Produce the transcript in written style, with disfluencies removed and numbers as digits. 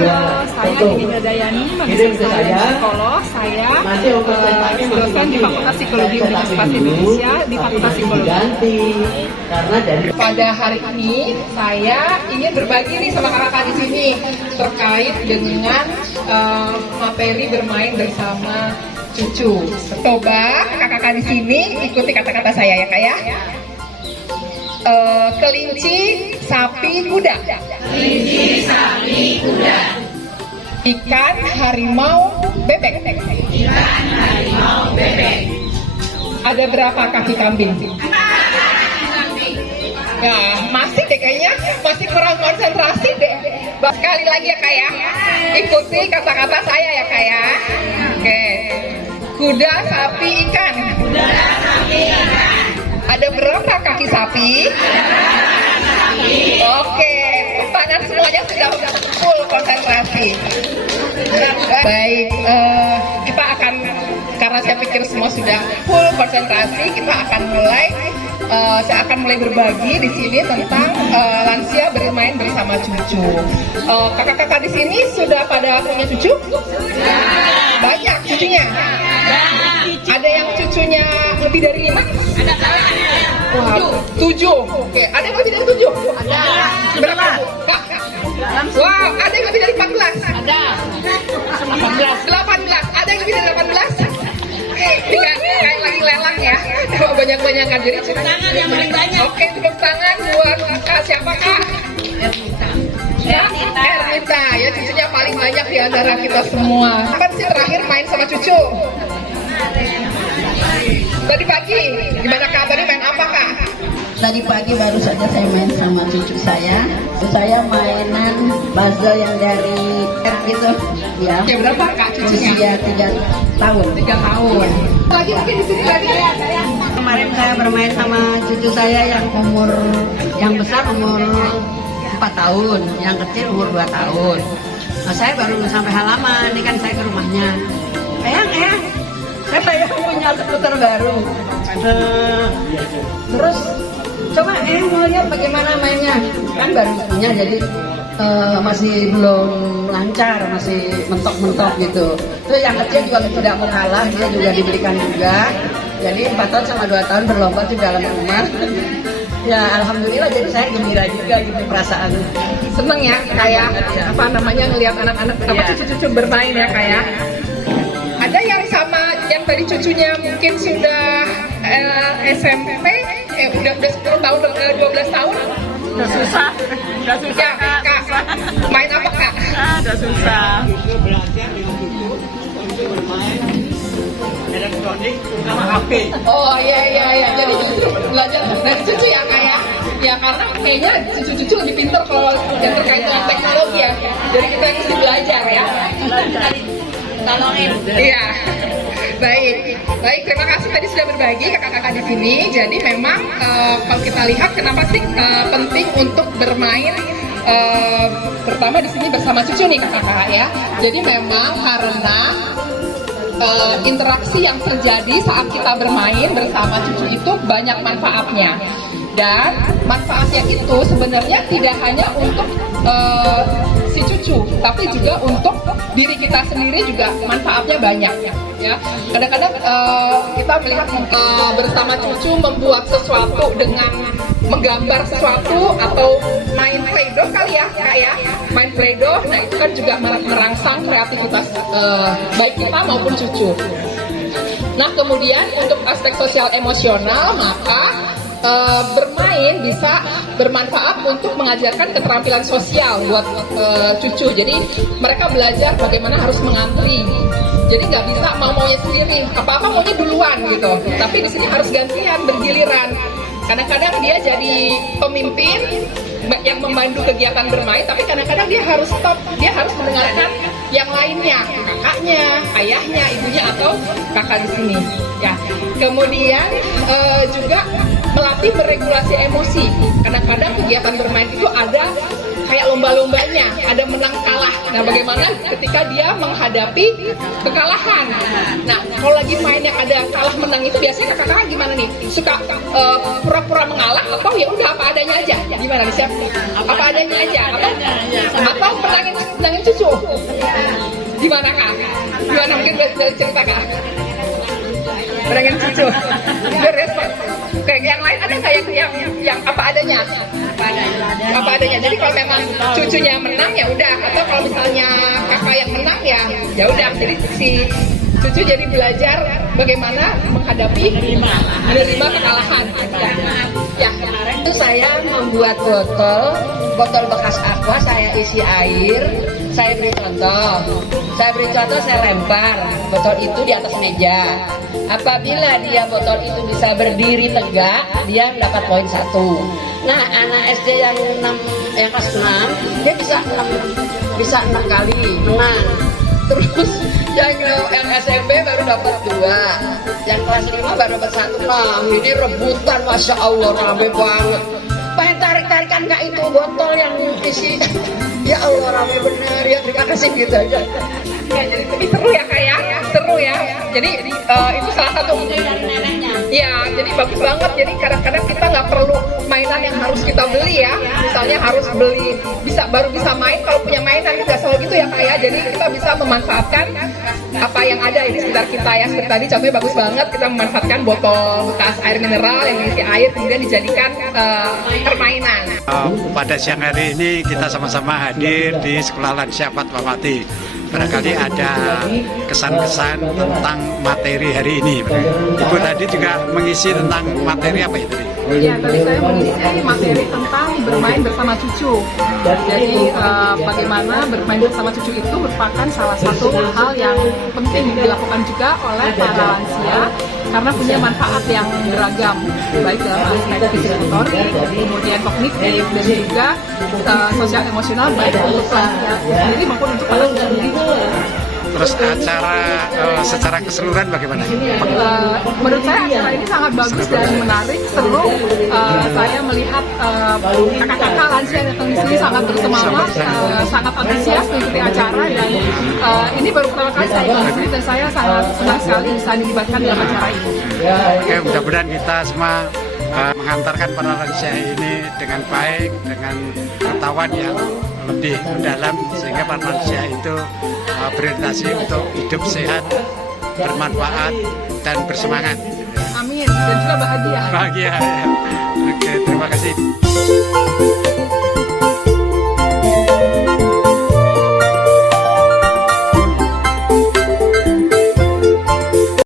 Halo, saya Dinda Dayani, mahasiswa psikolog. Saya dosen di Fakultas Psikologi Universitas Indonesia di Fakultas Psikologi. Pada hari ini saya ingin berbagi nih sama kakak-kakak di sini terkait dengan materi bermain bersama cucu. Coba kakak-kakak di sini ikuti kata-kata saya ya kak ya. Kelinci, sapi, kuda. Kelinci, sapi, kuda. Ikan, harimau, bebek. Ikan, harimau, bebek. Ada berapa kaki kambing? Nah, masih deh kayaknya, masih kurang konsentrasi deh. Sekali lagi ya kak ya, ikuti kata-kata saya ya kak ya. Oke, kuda, sapi, ikan. Kuda, sapi, ikan. Ada berapa kaki sapi? Oke, tangan semuanya sudah full konsentrasi. Baik, kita akan, karena saya pikir semua sudah full konsentrasi, kita akan mulai. Saya akan mulai berbagi di sini tentang lansia bermain bersama cucu. Kakak-kakak di sini sudah pada punya cucu? Banyak cucunya. Ada yang cucunya lebih dari 5? Ada. Wow, 7. Oke, ada yang lebih dari 7? Ada. Berapa? Kak? Wow, ada yang lebih dari 14? Ada. 18. Ada yang lebih dari 18? Ini kayak lagi lelang ya. Banyak-banyakan jadi Tepuk tangan yang paling banyak. Oke, tepuk tangan buat kak. Siapa kak? Ernita. Ya, cucunya paling banyak di antara kita semua. Kapan sih terakhir main sama cucu? Tadi pagi. Gimana kak? Tadi main apa kak? Tadi pagi baru saja saya main sama cucu saya. Saya mainan puzzle yang dari gitu, ya. Oke, berapa kak cucunya? Usia 3 tahun. 3 tahun. Lagi mungkin di sini lagi. Kemarin saya bermain sama cucu saya yang besar umur 4 tahun, yang kecil umur 2 tahun. Nah, saya baru sampai halaman, ini kan saya ke rumahnya. Saya punya skuter baru. Terus coba mau lihat bagaimana mainnya. Kan baru punya, jadi masih belum lancar, masih mentok-mentok gitu. Terus yang kecil juga tidak mau kalah, dia juga diberikan juga. Jadi 4 tahun sama 2 tahun berlomba di dalam rumah. Ya alhamdulillah, jadi saya gembira juga gitu perasaan. Seneng ya kayak apa namanya ngelihat anak-anak apa cucu-cucu bermain ya kayak. Ada yang sama yang tadi cucunya mungkin sudah SMP, udah 10 tahun, 12 tahun. Udah susah. Ya, kak, main apa kak? Udah susah. Belajar dengan cucu untuk bermain elektronik sama HP. Oh iya. Jadi cucu belajar dari cucu ya kak ya? Ya karena kayaknya cucu-cucu lebih pintar kalau yang terkait dengan teknologi ya. Jadi kita yang mesti belajar ya. Tolongin. Iya. Baik, terima kasih tadi sudah berbagi kakak-kakak di sini. Jadi memang kalau kita lihat kenapa sih penting untuk bermain pertama di sini bersama cucu nih kakak-kakak ya. Jadi memang karena interaksi yang terjadi saat kita bermain bersama cucu itu banyak manfaatnya. Dan manfaatnya itu sebenarnya tidak hanya untuk si cucu, tapi juga untuk diri kita sendiri juga manfaatnya banyak ya. Kadang-kadang kita melihat bersama cucu membuat sesuatu dengan menggambar sesuatu atau main play-doh kali ya kak ya, main play-doh. Nah itu kan juga merangsang kreativitas baik kita maupun cucu. Nah kemudian untuk aspek sosial emosional maka bermain bisa bermanfaat untuk mengajarkan keterampilan sosial buat cucu. Jadi mereka belajar bagaimana harus mengantri. Jadi nggak bisa maunya sendiri, apa-apa maunya duluan gitu. Tapi di sini harus gantian, bergiliran. Kadang-kadang dia jadi pemimpin yang memandu kegiatan bermain, tapi kadang-kadang dia harus stop, dia harus mendengarkan yang lainnya, kakaknya, ayahnya, ibunya atau kakak di sini. Ya, kemudian juga melatih meregulasi emosi. Kadang-kadang kegiatan bermain itu ada kayak lomba-lombanya, ada menang kalah. Nah, bagaimana ketika dia menghadapi kekalahan? Nah, kalau lagi main yang ada kalah menang itu biasanya kakak-kakak gimana nih? Suka pura-pura mengalah atau ya udah apa adanya aja? Gimana nih, Chef? Apa adanya aja? Atau menangin cucu? Gimana kak? Gimana mungkin dari cerita kak? Menangin cucu. Biar respon. Kayak yang lain ada nggak yang apa adanya? Apa adanya. Jadi kalau memang cucunya menang ya udah, atau kalau misalnya kakak yang menang ya udah. Jadi si cucu jadi belajar bagaimana menghadapi menerima kekalahan. Ya. Itu saya membuat botol bekas aqua, saya isi air, saya beri contoh, saya lempar botol itu di atas meja. Apabila botol itu bisa berdiri tegak, dia mendapat poin 1. Nah, anak SD yang kelas 6, dia bisa 6 kali menang. Terus yang SMP baru dapat 2, yang kelas 5 baru dapat 1. Nah, ini rebutan, masya Allah, rame banget. Pengen tarik-tarikan kak itu botol yang isi. Ya Allah, rame bener ya, terima kasih gitu aja. Ya, jadi lebih seru ya kak ya, seru ya. Jadi itu salah satu dari neneknya. Ya, jadi bagus banget. Jadi kadang-kadang kita nggak perlu mainan yang harus kita beli ya. Misalnya harus beli, baru bisa main kalau punya mainan, kan nggak selalu gitu ya kak ya. Jadi kita bisa memanfaatkan apa yang ada di sekitar kita ya. Seperti tadi contohnya bagus banget, kita memanfaatkan botol bekas air mineral yang mengisi air kemudian dijadikan permainan. Pada siang hari ini kita sama-sama hadir di Sekolah Lansia Fatmawati. Barangkali ada kesan-kesan tentang materi hari ini. Ibu tadi juga mengisi tentang materi apa itu? Ya, tadi saya mengisi materi tentang bermain bersama cucu. Jadi bagaimana bermain bersama cucu itu merupakan salah satu hal yang penting dilakukan juga oleh para lansia karena punya manfaat yang beragam, baik dalam aspek fisik motorik, kemudian kognitif, dan juga sosial emosional, baik untuk lansia sendiri maupun untuk anak sendiri. Terus acara secara keseluruhan bagaimana? Menurut saya acara ini sangat bagus dan menarik, seru. Saya melihat kakak-kakak lansia yang datang di sini sangat bersemangat, sangat antusias mengikuti acara, dan ini baru pertama kali saya ikut di sini dan saya sangat senang sekali bisa dilibatkan dalam acara ini. Oke, mudah-mudahan kita semua mengantarkan para lansia ini dengan baik, dengan pengetahuan yang lebih mendalam, sehingga para lansia itu berorientasi untuk hidup sehat, bermanfaat, dan bersemangat. Amin, dan juga bahagia. Bahagia ya. Oke, terima kasih.